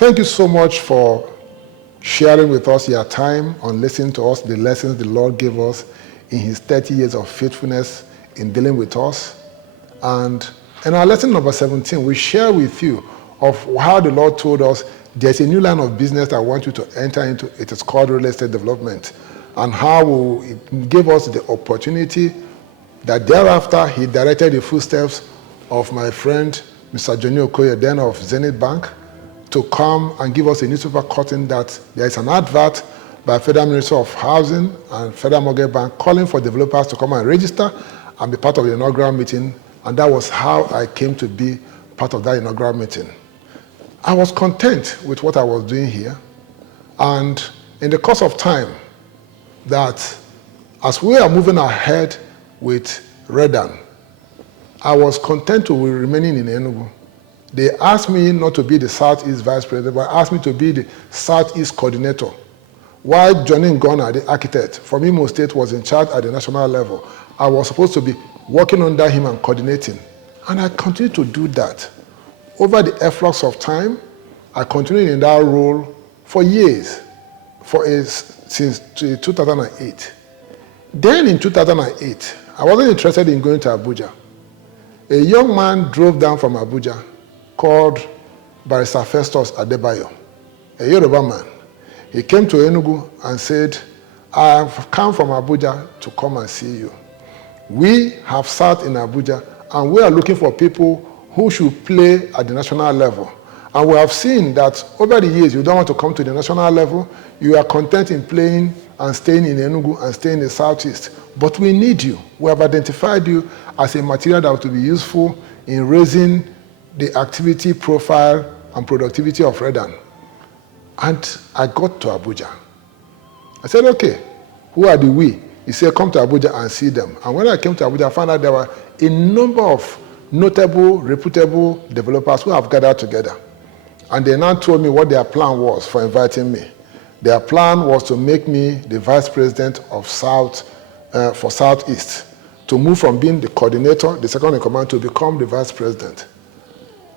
Thank you so much for sharing with us your time on listening to us, the lessons the Lord gave us in his 30 years of faithfulness in dealing with us. And in our lesson number 17, we share with you of how the Lord told us there's a new line of business I want you to enter into. It is called real estate development. And how it gave us the opportunity that thereafter he directed the footsteps of my friend, Mr. Johnny Okoye, then of Zenith Bank, to come and give us a newspaper cutting that there is an advert by Federal Ministry of Housing and Federal Mortgage Bank calling for developers to come and register and be part of the inaugural meeting. And that was how I came to be part of that inaugural meeting. I was content with what I was doing here. And in the course of time, that as we are moving ahead with Redan, I was content to be remaining in Enugu. They asked me not to be the Southeast Vice President, but asked me to be the Southeast Coordinator. While Johnny Ngona, the architect from Imo State, was in charge at the national level, I was supposed to be working under him and coordinating. And I continued to do that. Over the efflux of time, I continued in that role for years, since 2008. Then in 2008, I wasn't interested in going to Abuja. A young man drove down from Abuja called Barrister Festus Adebayo, a Yoruba man. He came to Enugu and said, I have come from Abuja to come and see you. We have sat in Abuja and we are looking for people who should play at the national level. And we have seen that over the years, you don't want to come to the national level. You are content in playing and staying in Enugu and staying in the Southeast. But we need you. We have identified you as a material that will be useful in raising the activity profile and productivity of Redan. And I got to Abuja. I said, okay, who are the we? He said, come to Abuja and see them. And when I came to Abuja, I found out there were a number of notable, reputable developers who have gathered together. And they now told me what their plan was for inviting me. Their plan was to make me the vice president of for Southeast, to move from being the coordinator, the second in command, to become the vice president.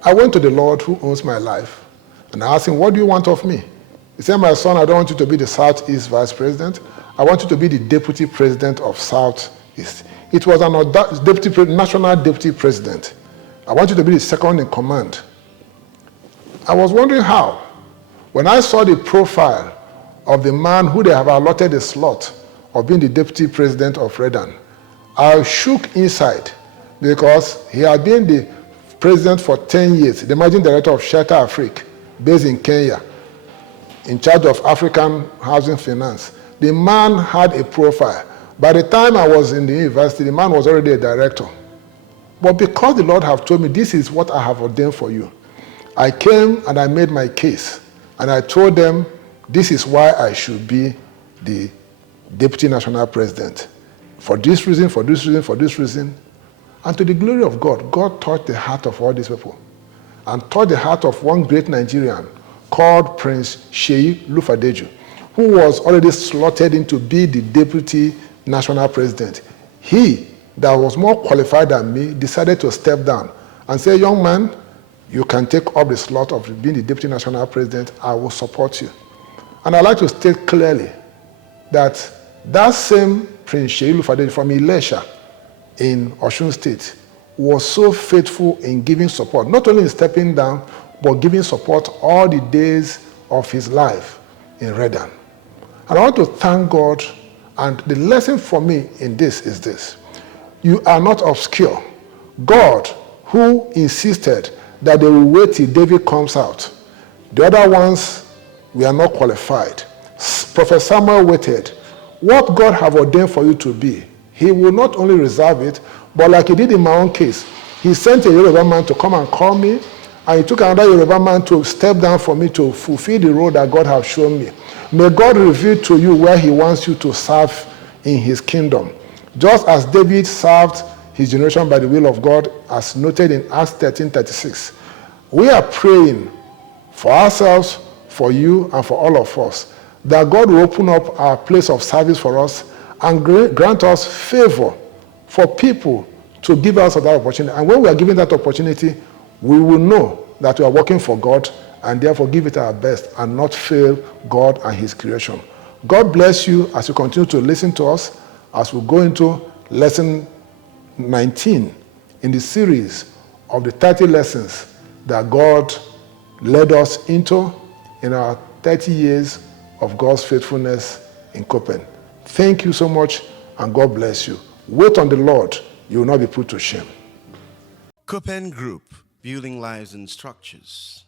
I went to the Lord who owns my life, and I asked him, what do you want of me? He said, my son, I don't want you to be the Southeast vice president. I want you to be the deputy president of Southeast. It was an national deputy president. I want you to be the second in command. I was wondering how. When I saw the profile of the man who they have allotted a slot of being the deputy president of Redan, I shook inside because he had been the president for 10 years, the managing director of Shelter Afrique, based in Kenya, in charge of African housing finance. The man had a profile. By the time I was in the university, the man was already a director. But because the Lord have told me, this is what I have ordained for you, I came and I made my case. And I told them, this is why I should be the deputy national president. For this reason, for this reason, for this reason. And to the glory of God, God touched the heart of all these people. And touched the heart of one great Nigerian called Prince Sheyi Lufadeju, who was already slotted in to be the deputy national president. He, that was more qualified than me, decided to step down and say, young man, you can take up the slot of being the deputy national president. I will support you. And I'd like to state clearly that that same Prince Sheyi Lufadeju from Ilesha in Osun State was so faithful in giving support, not only in stepping down, but giving support all the days of his life in Redan. And I want to thank God, and the lesson for me in this is this. You are not obscure. God, who insisted that they will wait till David comes out. The other ones, we are not qualified. Prophet Samuel waited. What God have ordained for you to be, he will not only reserve it, but like he did in my own case, he sent a Yoruba man to come and call me, and he took another Yoruba man to step down for me to fulfill the role that God has shown me. May God reveal to you where he wants you to serve in his kingdom. Just as David served his generation by the will of God, as noted in Acts 13:36. We are praying for ourselves, for you, and for all of us, that God will open up our place of service for us and grant us favor for people to give us that opportunity. And when we are given that opportunity, we will know that we are working for God and therefore give it our best and not fail God and his creation. God bless you as you continue to listen to us as we go into lesson 19 in the series of the 30 lessons that God led us into in our 30 years of God's faithfulness in Copen. Thank you so much, and God bless you. Wait on the Lord. You will not be put to shame. Copen Group, building lives and structures.